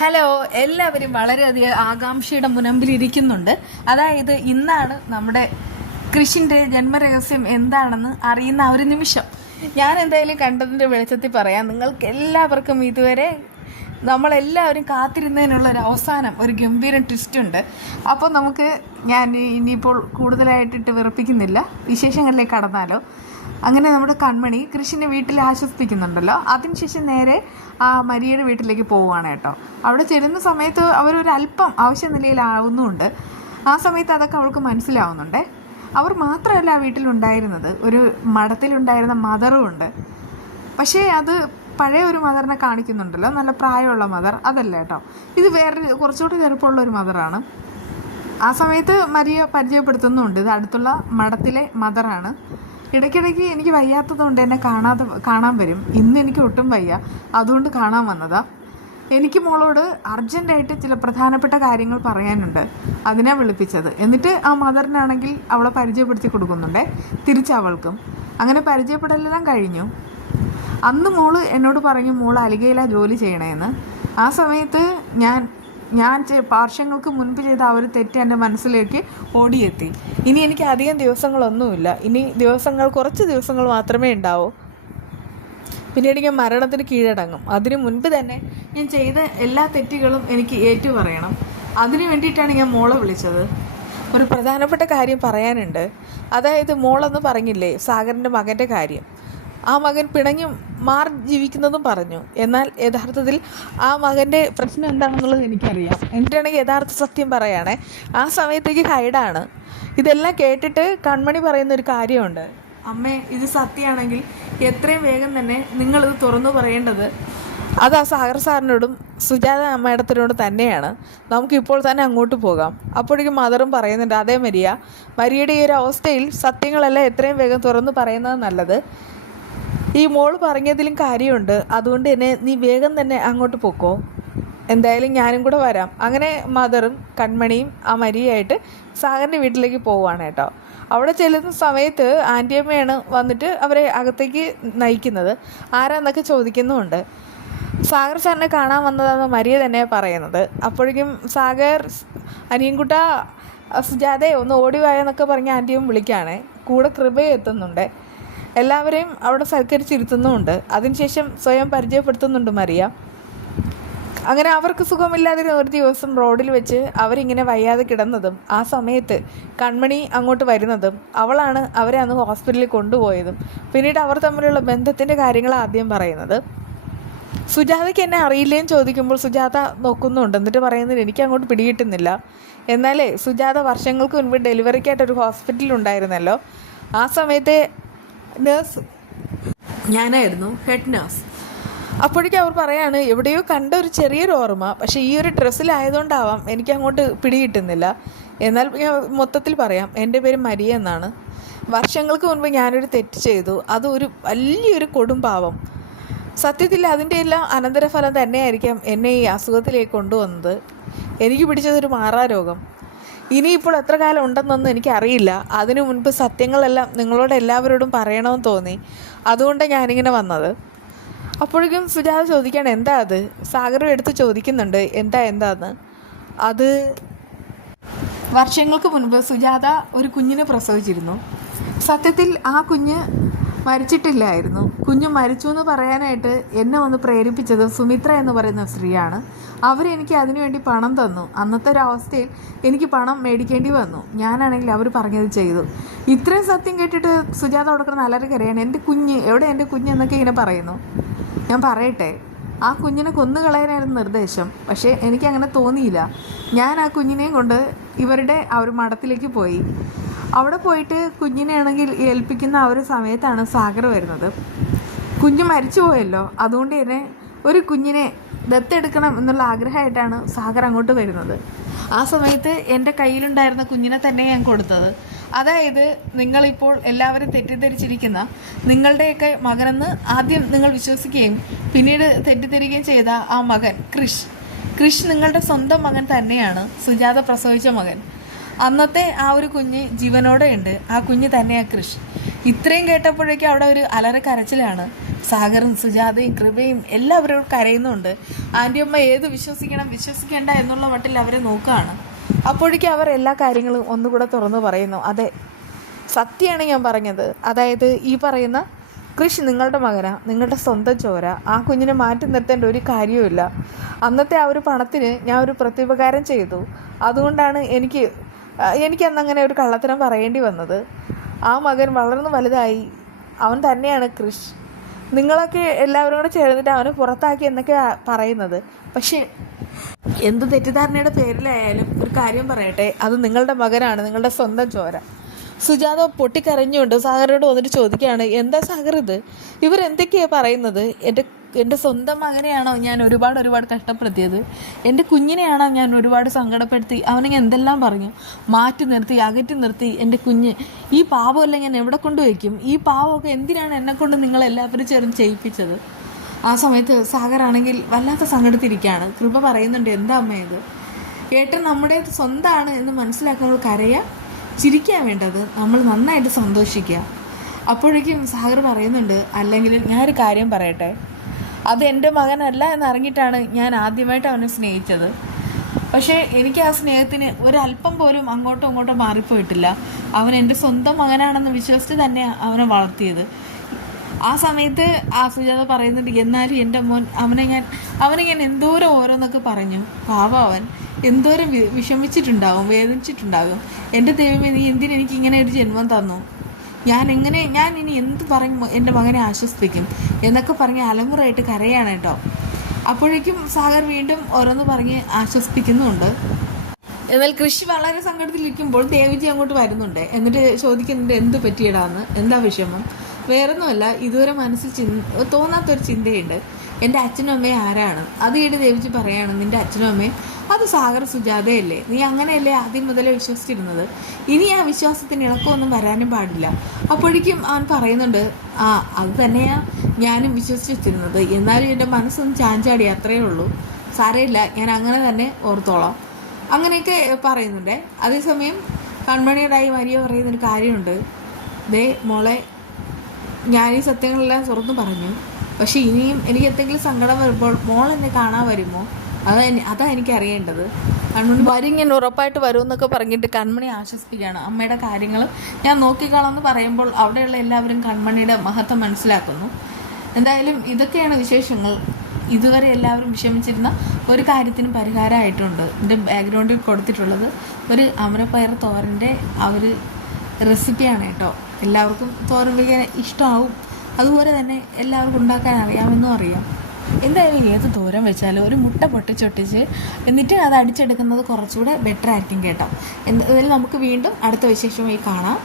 Hello, എല്ലാവരും വളരെയധികം ആകാംക്ഷയുടെ മുനമ്പിലിരിക്കുന്നുണ്ട്. അതായത് ഇന്നാണ് നമ്മുടെ കൃഷിൻ്റെ ജന്മരഹസ്യം എന്താണെന്ന് അറിയുന്ന ഒരു നിമിഷം. ഞാൻ എന്തായാലും കണ്ടതിൻ്റെ വെളിച്ചത്തിൽ പറയാം. നിങ്ങൾക്ക് എല്ലാവർക്കും ഇതുവരെ നമ്മളെല്ലാവരും കാത്തിരുന്നതിനുള്ള ഒരു അവസാനം, ഒരു ഗംഭീരം ട്വിസ്റ്റ് ഉണ്ട്. അപ്പോൾ ഞാൻ ഇനിയിപ്പോൾ കൂടുതലായിട്ടിട്ട് വിറപ്പിക്കുന്നില്ല, വിശേഷങ്ങളിലേക്ക് കടന്നാലോ. അങ്ങനെ നമ്മുടെ കൺമണി കൃഷിനെ വീട്ടിൽ ആശ്വസിപ്പിക്കുന്നുണ്ടല്ലോ. അതിനുശേഷം നേരെ ആ മരിയയുടെ വീട്ടിലേക്ക് പോവുകയാണ് കേട്ടോ. അവിടെ ചെല്ലുന്ന സമയത്ത് അവരൊരു അല്പം ആവശ്യ നിലയിലാവുന്നുണ്ട്. ആ സമയത്ത് അതൊക്കെ അവൾക്ക് മനസ്സിലാവുന്നുണ്ട്. അവർ മാത്രമല്ല ആ വീട്ടിലുണ്ടായിരുന്നത്, ഒരു മഠത്തിലുണ്ടായിരുന്ന മദറും ഉണ്ട്. പക്ഷേ അത് പഴയ ഒരു മദറിനെ കാണിക്കുന്നുണ്ടല്ലോ, നല്ല പ്രായമുള്ള മദർ. അതല്ല കേട്ടോ, ഇത് വേറൊരു കുറച്ചുകൂടി ചെറുപ്പമുള്ള ഒരു മദറാണ്. ആ സമയത്ത് മരിയ പരിചയപ്പെടുത്തുന്നുണ്ട്, ഇത് അടുത്തുള്ള മഠത്തിലെ മദറാണ്. ഇടയ്ക്കിടയ്ക്ക് എനിക്ക് വയ്യാത്തതുകൊണ്ട് എന്നെ കാണാൻ വരും. ഇന്ന് എനിക്ക് ഒട്ടും വയ്യ, അതുകൊണ്ട് കാണാൻ വന്നതാ. എനിക്ക് മോളോട് അർജൻറ്റായിട്ട് ചില പ്രധാനപ്പെട്ട കാര്യങ്ങൾ പറയാനുണ്ട്, അതിനാ വിളിപ്പിച്ചത്. എന്നിട്ട് ആ മദറിനാണെങ്കിൽ അവളെ പരിചയപ്പെടുത്തി കൊടുക്കുന്നുണ്ടേ, തിരിച്ചവൾക്കും. അങ്ങനെ പരിചയപ്പെടലെല്ലാം കഴിഞ്ഞു. അന്ന് മോള് എന്നോട് പറഞ്ഞു മോൾ അലിഗയിലാണ് ജോലി ചെയ്യണേന്ന്. ആ സമയത്ത് ഞാൻ വർഷങ്ങൾക്ക് മുൻപ് ചെയ്ത ആ ഒരു തെറ്റ് എൻ്റെ മനസ്സിലേക്ക് ഓടിയെത്തി. ഇനി എനിക്ക് അധികം ദിവസങ്ങളൊന്നുമില്ല, ഇനി കുറച്ച് ദിവസങ്ങൾ മാത്രമേ ഉണ്ടാവൂ. പിന്നീട് ഞാൻ മരണത്തിന് കീഴടങ്ങും. അതിനു മുൻപ് തന്നെ ഞാൻ ചെയ്ത എല്ലാ തെറ്റുകളും എനിക്ക് ഏറ്റുപറയണം. അതിനു വേണ്ടിയിട്ടാണ് ഞാൻ മോളെ വിളിച്ചത്. ഒരു പ്രധാനപ്പെട്ട കാര്യം പറയാനുണ്ട്. അതായത് മോളെന്ന് പറഞ്ഞില്ലേ, സാഗറിൻ്റെ മകൻ്റെ കാര്യം. ആ മകൻ പിണങ്ങി മാറി ജീവിക്കുന്നതും പറഞ്ഞു. എന്നാൽ യഥാർത്ഥത്തിൽ ആ മകൻ്റെ പ്രശ്നം എന്താണെന്നുള്ളത് എനിക്കറിയാം. എന്നിട്ടാണെങ്കിൽ യഥാർത്ഥ സത്യം പറയുകയാണെ, ആ സമയത്തേക്ക് ഹൈഡാണ്. ഇതെല്ലാം കേട്ടിട്ട് കൺമണി പറയുന്നൊരു കാര്യമുണ്ട്. അമ്മേ, ഇത് സത്യമാണെങ്കിൽ എത്രയും വേഗം തന്നെ നിങ്ങളിത് തുറന്നു പറയേണ്ടത് അത് ആ സാഗർ സാറിനോടും സുജാത അമ്മയിടത്തിനോടും തന്നെയാണ്. നമുക്കിപ്പോൾ തന്നെ അങ്ങോട്ട് പോകാം. അപ്പോഴേക്കും മദറും പറയുന്നുണ്ട്, അതേ മരിയയുടെ ഈ ഒരു അവസ്ഥയിൽ സത്യങ്ങളെല്ലാം എത്രയും വേഗം തുറന്നു പറയുന്നത് നല്ലത്. ഈ മോള് പറഞ്ഞതിലും കാര്യമുണ്ട്, അതുകൊണ്ട് തന്നെ നീ വേഗം തന്നെ അങ്ങോട്ട് പോക്കോ. എന്തായാലും ഞാനും കൂടെ വരാം. അങ്ങനെ മദറും കൺമണിയും ആ മരിയായിട്ട് സാഗറിൻ്റെ വീട്ടിലേക്ക് പോവുകയാണ് കേട്ടോ. അവിടെ ചെല്ലുന്ന സമയത്ത് ആൻറ്റിയമ്മയാണ് വന്നിട്ട് അവരെ അകത്തേക്ക് നയിക്കുന്നത്. ആരാന്നൊക്കെ ചോദിക്കുന്നുമുണ്ട്. സാഗർ സാറിനെ കാണാൻ വന്നതാണെന്ന് മരിയ തന്നെ പറയുന്നത്. അപ്പോഴേക്കും സാഗർ, അനിയൻകുട്ട, സുജാതയെ ഒന്ന് ഓടി വായെന്നൊക്കെ പറഞ്ഞ് ആൻറ്റിയും വിളിക്കുകയാണ്. കൂടെ കൃപയും എത്തുന്നുണ്ട്. എല്ലാവരെയും അവിടെ സൽക്കരിച്ചിരുത്തുന്നുമുണ്ട്. അതിനുശേഷം സ്വയം പരിചയപ്പെടുത്തുന്നുണ്ട് മരിയ. അങ്ങനെ അവർക്ക് സുഖമില്ലാതിരുന്ന ഒരു ദിവസം റോഡിൽ വെച്ച് അവരിങ്ങനെ വയ്യാതെ കിടന്നതും ആ സമയത്ത് കൺമണി അങ്ങോട്ട് വരുന്നതും അവളാണ് അവരെ അന്ന് ഹോസ്പിറ്റലിൽ കൊണ്ടുപോയതും. പിന്നീട് അവർ തമ്മിലുള്ള ബന്ധത്തിൻ്റെ കാര്യങ്ങൾ ആദ്യം പറയുന്നത്. സുജാതയ്ക്ക് എന്നെ അറിയില്ലേന്ന് ചോദിക്കുമ്പോൾ സുജാത നോക്കുന്നുണ്ട്. എന്നിട്ട് പറയുന്നത് എനിക്ക് അങ്ങോട്ട് പിടികിട്ടുന്നില്ല. എന്നാലേ സുജാത വർഷങ്ങൾക്ക് മുൻപ് ഡെലിവറിക്കായിട്ടൊരു ഹോസ്പിറ്റലിൽ ഉണ്ടായിരുന്നല്ലോ. ആ സമയത്തെ നേഴ്സ് ഞാനായിരുന്നു, ഹെഡ് നേഴ്സ്. അപ്പോഴേക്കും അവർ പറയാണ്, എവിടെയോ കണ്ട ഒരു ചെറിയൊരു ഓർമ്മ, പക്ഷേ ഈ ഒരു ഡ്രസ്സിലായതുകൊണ്ടാവാം എനിക്ക് അങ്ങോട്ട് പിടികിട്ടുന്നില്ല. എന്നാൽ ഞാൻ മൊത്തത്തിൽ പറയാം, എൻ്റെ പേര് മരിയ എന്നാണ്. വർഷങ്ങൾക്ക് മുൻപ് ഞാനൊരു തെറ്റ് ചെയ്തു, അത് ഒരു വലിയൊരു കൊടും പാവം. സത്യത്തിൽ അതിൻ്റെ എല്ലാം അനന്തരഫലം തന്നെയായിരിക്കാം എന്നെ ഈ അസുഖത്തിലേക്ക് കൊണ്ടുവന്നത്. എനിക്ക് പിടിച്ചതൊരു മാറാരോഗം. ഇനിയിപ്പോൾ എത്ര കാലം ഉണ്ടെന്നൊന്നും എനിക്കറിയില്ല. അതിനു മുൻപ് സത്യങ്ങളെല്ലാം നിങ്ങളോട് എല്ലാവരോടും പറയണമെന്ന് തോന്നി, അതുകൊണ്ടാണ് ഞാനിങ്ങനെ വന്നത്. അപ്പോഴേക്കും സുജാത ചോദിക്കുകയാണ്, എന്താ അത്? സാഗറും എടുത്ത് ചോദിക്കുന്നുണ്ട്, എന്താന്ന്. അത് വർഷങ്ങൾക്ക് മുൻപ് സുജാത ഒരു കുഞ്ഞിനെ പ്രസവിച്ചിരുന്നു. സത്യത്തിൽ ആ കുഞ്ഞ് മരിച്ചിട്ടില്ലായിരുന്നു. കുഞ്ഞ് മരിച്ചു എന്ന് പറയാനായിട്ട് എന്നെ ഒന്ന് പ്രേരിപ്പിച്ചത് സുമിത്ര എന്ന് പറയുന്ന സ്ത്രീയാണ്. അവരെനിക്ക് അതിനുവേണ്ടി പണം തന്നു. അന്നത്തെ ഒരു അവസ്ഥയിൽ എനിക്ക് പണം മേടിക്കേണ്ടി വന്നു. ഞാനാണെങ്കിൽ അവർ പറഞ്ഞത് ചെയ്തു. ഇത്രയും സത്യം കേട്ടിട്ട് സുജാത കൊടുക്കുന്ന അലറിക്കറിയാണ്, എൻ്റെ കുഞ്ഞ് എവിടെ, എൻ്റെ കുഞ്ഞ് എന്നൊക്കെ ഇങ്ങനെ പറയുന്നു. ഞാൻ പറയട്ടെ, ആ കുഞ്ഞിനെ കൊന്നുകളയാനായിരുന്നു നിർദ്ദേശം. പക്ഷേ എനിക്കങ്ങനെ തോന്നിയില്ല. ഞാൻ ആ കുഞ്ഞിനെയും കൊണ്ട് ഇവരുടെ ആ ഒരു മഠത്തിലേക്ക് പോയി. അവിടെ പോയിട്ട് കുഞ്ഞിനെ ആണെങ്കിൽ ഏൽപ്പിക്കുന്ന ആ ഒരു സമയത്താണ് സാഗർ വരുന്നത്. കുഞ്ഞ് മരിച്ചു പോയല്ലോ, അതുകൊണ്ട് തന്നെ ഒരു കുഞ്ഞിനെ ദത്തെടുക്കണം എന്നുള്ള ആഗ്രഹമായിട്ടാണ് സാഗർ അങ്ങോട്ട് വരുന്നത്. ആ സമയത്ത് എൻ്റെ കയ്യിലുണ്ടായിരുന്ന കുഞ്ഞിനെ തന്നെ ഞാൻ കൊടുത്തത്. അതായത് നിങ്ങളിപ്പോൾ എല്ലാവരും തെറ്റിദ്ധരിച്ചിരിക്കുന്ന നിങ്ങളുടെയൊക്കെ മകനെന്ന് ആദ്യം നിങ്ങൾ വിശ്വസിക്കുകയും പിന്നീട് തെറ്റിദ്ധരിക്കുകയും ചെയ്ത ആ മകൻ കൃഷ് നിങ്ങളുടെ സ്വന്തം മകൻ തന്നെയാണ്, സുജാത പ്രസവിച്ച മകൻ. അന്നത്തെ ആ ഒരു കുഞ്ഞ് ജീവനോടെ ഉണ്ട്. ആ കുഞ്ഞ് തന്നെയാണ് കൃഷ്. ഇത്രയും കേട്ടപ്പോഴേക്കും അവിടെ ഒരു അലറി കരച്ചിലാണ്. സാഗറും സുജാതയും കൃപയും എല്ലാവരും കരയുന്നുണ്ട്. ആൻറ്റിയമ്മ ഏത് വിശ്വസിക്കണം വിശ്വസിക്കേണ്ട എന്നുള്ള മട്ടിൽ അവരെ നോക്കുകയാണ്. അപ്പോഴേക്കും അവർ എല്ലാ കാര്യങ്ങളും ഒന്നുകൂടെ തുറന്നു പറയുന്നു. അതെ, സത്യമാണ് ഞാൻ പറഞ്ഞത്. അതായത് ഈ പറയുന്ന കൃഷ് നിങ്ങളുടെ മകനാ, നിങ്ങളുടെ സ്വന്തം ചോര. ആ കുഞ്ഞിനെ മാറ്റി നിർത്തേണ്ട ഒരു കാര്യവുമില്ല. അന്നത്തെ ആ ഒരു പണത്തിന് ഞാൻ ഒരു പ്രത്യുപകാരം ചെയ്തു. അതുകൊണ്ടാണ് എനിക്കന്നങ്ങനെ ഒരു കള്ളത്തരം പറയേണ്ടി വന്നത്. ആ മകൻ വളർന്നു വലുതായി. അവൻ തന്നെയാണ് കൃഷ്. നിങ്ങളൊക്കെ എല്ലാവരും കൂടെ ചേർന്നിട്ട് അവനെ പുറത്താക്കി എന്നൊക്കെയാണ് പറയുന്നത്. പക്ഷേ എന്ത് തെറ്റിദ്ധാരണയുടെ പേരിലായാലും ഒരു കാര്യം പറയട്ടെ, അത് നിങ്ങളുടെ മകനാണ്, നിങ്ങളുടെ സ്വന്തം ചോര. സുജാത പൊട്ടിക്കരഞ്ഞുകൊണ്ട് സാഗരോട് വന്നിട്ട് ചോദിക്കുകയാണ്, എന്താ സാഗർ ഇത്? ഇവരെന്തൊക്കെയാണ് പറയുന്നത്? എൻ്റെ സ്വന്തം മകനെയാണോ ഞാൻ ഒരുപാട് കഷ്ടപ്പെടുത്തിയത്? എൻ്റെ കുഞ്ഞിനെയാണോ ഞാൻ ഒരുപാട് സങ്കടപ്പെടുത്തി? അവനെ ഞാൻ എന്തെല്ലാം പറഞ്ഞു, മാറ്റി നിർത്തി, അകറ്റി നിർത്തി. എൻ്റെ കുഞ്ഞ്, ഈ പാവമല്ല ഞാൻ എവിടെ കൊണ്ടുവയ്ക്കും? ഈ പാവമൊക്കെ എന്തിനാണ് എന്നെക്കൊണ്ട് നിങ്ങളെല്ലാവരും ചേർന്ന് ചെയ്യിപ്പിച്ചത്? ആ സമയത്ത് സാഗറാണെങ്കിൽ വല്ലാത്ത സങ്കടത്തിരിക്കുകയാണ്. കൃപ പറയുന്നുണ്ട്, എന്താ അമ്മ ഇത്? ഏട്ടൻ നമ്മുടെ സ്വന്തമാണ് എന്ന് മനസ്സിലാക്കുമ്പോൾ കരയുക, ചിരിക്കാൻ വേണ്ടത്, നമ്മൾ നന്നായിട്ട് സന്തോഷിക്കുക. അപ്പോഴേക്കും സാഗർ പറയുന്നുണ്ട്, അല്ലെങ്കിൽ ഞാനൊരു കാര്യം പറയട്ടെ, അത് എൻ്റെ മകനല്ല എന്നറിഞ്ഞിട്ടാണ് ഞാൻ ആദ്യമായിട്ട് അവനെ സ്നേഹിച്ചത്. പക്ഷേ എനിക്ക് ആ സ്നേഹത്തിന് ഒരല്പം പോലും അങ്ങോട്ടും ഇങ്ങോട്ടും മാറിപ്പോയിട്ടില്ല. അവൻ എൻ്റെ സ്വന്തം മകനാണെന്ന് വിശ്വസിച്ച് തന്നെ അവനെ വളർത്തിയത്. ആ സമയത്ത് ആ സുജാത പറയുന്നുണ്ട്, എന്നാലും എൻ്റെ മോൻ അവനെ ഞാൻ എന്തോരം ഓരോന്നൊക്കെ പറഞ്ഞു. പാവം അവൻ എന്തോരം വിഷമിച്ചിട്ടുണ്ടാവും, വേദനിച്ചിട്ടുണ്ടാകും. എൻ്റെ ദൈവമേ, നീ എന്തിനെനിക്ക് ഇങ്ങനെ ഒരു ജന്മം തന്നു? ഞാൻ ഇനി എന്ത് പറയും എൻ്റെ മകനെ ആശ്വസിപ്പിക്കും എന്നൊക്കെ പറഞ്ഞ് അലമുറയായിട്ട് കരയാണ് കേട്ടോ. അപ്പോഴേക്കും സാഗർ വീണ്ടും ഓരോന്ന് പറഞ്ഞ് ആശ്വസിപ്പിക്കുന്നുണ്ട്. എന്നാൽ കൃഷി വളരെ സങ്കടത്തിലിരിക്കുമ്പോൾ ദേവിജി അങ്ങോട്ട് വരുന്നുണ്ട്. എന്നിട്ട് ചോദിക്കുന്നുണ്ട്, എന്ത് പറ്റിയിടാന്ന്, എന്താ വിഷമം? വേറൊന്നുമല്ല, ഇതുവരെ മനസ്സിൽ തോന്നാത്തൊരു ചിന്തയുണ്ട്. എൻ്റെ അച്ഛനും അമ്മയും ആരാണ്? അത് കേട്ട് ദേവിജി പറയാണ്, നിൻ്റെ അച്ഛനും അമ്മയും അത് സാഗർ സുജാതയല്ലേ? നീ അങ്ങനെയല്ലേ ആദ്യം മുതലേ വിശ്വസിച്ചിരുന്നത്? ഇനി ആ വിശ്വാസത്തിന് ഇളക്കമൊന്നും വരാനും പാടില്ല. അപ്പോഴേക്കും അവൻ പറയുന്നുണ്ട്, അത് തന്നെയാണ് ഞാനും വിശ്വസിച്ച് വെച്ചിരുന്നത്. എന്നാലും എൻ്റെ മനസ്സൊന്ന് ചാഞ്ചാടി, അത്രയേ ഉള്ളൂ. സാരമില്ല, ഞാൻ അങ്ങനെ തന്നെ ഓർത്തോളാം. അങ്ങനെയൊക്കെ പറയുന്നുണ്ട്. അതേസമയം കൺമണിയോടായി മരിയ പറയുന്നൊരു കാര്യമുണ്ട്, ദേ മോളെ, ഞാൻ ഈ സത്യങ്ങളെല്ലാം തുറന്നു പറഞ്ഞു. പക്ഷെ ഇനിയും എനിക്ക് എന്തെങ്കിലും സങ്കടം വരുമ്പോൾ മോൾ എന്നെ കാണാൻ വരുമോ? അതാ എനിക്ക് അറിയേണ്ടത്. കൺമണി വരും, ഞാൻ ഉറപ്പായിട്ട് വരുമെന്നൊക്കെ പറഞ്ഞിട്ട് കൺമണി ആശ്വസിപ്പിക്കുകയാണ്. അമ്മയുടെ കാര്യങ്ങൾ ഞാൻ നോക്കിക്കോളാമെന്ന് പറയുമ്പോൾ അവിടെയുള്ള എല്ലാവരും കൺമണിയുടെ മഹത്വം മനസ്സിലാക്കുന്നു. എന്തായാലും ഇതൊക്കെയാണ് വിശേഷങ്ങൾ. ഇതുവരെ എല്ലാവരും വിഷമിച്ചിരുന്ന ഒരു കാര്യത്തിനും പരിഹാരമായിട്ടുണ്ട്. എൻ്റെ ബാക്ക്ഗ്രൗണ്ടിൽ കൊടുത്തിട്ടുള്ളത് ഒരു അമരപ്പയർ തോരൻ്റെ ഒരു റെസിപ്പിയാണ് കേട്ടോ. എല്ലാവർക്കും തോരൻ വയ്ക്കാൻ ഇഷ്ടമാവും, അതുപോലെ തന്നെ എല്ലാവർക്കും ഉണ്ടാക്കാൻ അറിയാമെന്നും അറിയാം. എന്തായാലും ഏത് തോരൻ വെച്ചാലും ഒരു മുട്ട പൊട്ടിച്ചൊട്ടിച്ച് എന്നിട്ട് അത് അടിച്ചെടുക്കുന്നത് കുറച്ചുകൂടെ ബെറ്റർ ആയിരിക്കും കേട്ടോ. എന്തായാലും നമുക്ക് വീണ്ടും അടുത്ത വിശേഷമായി കാണാം.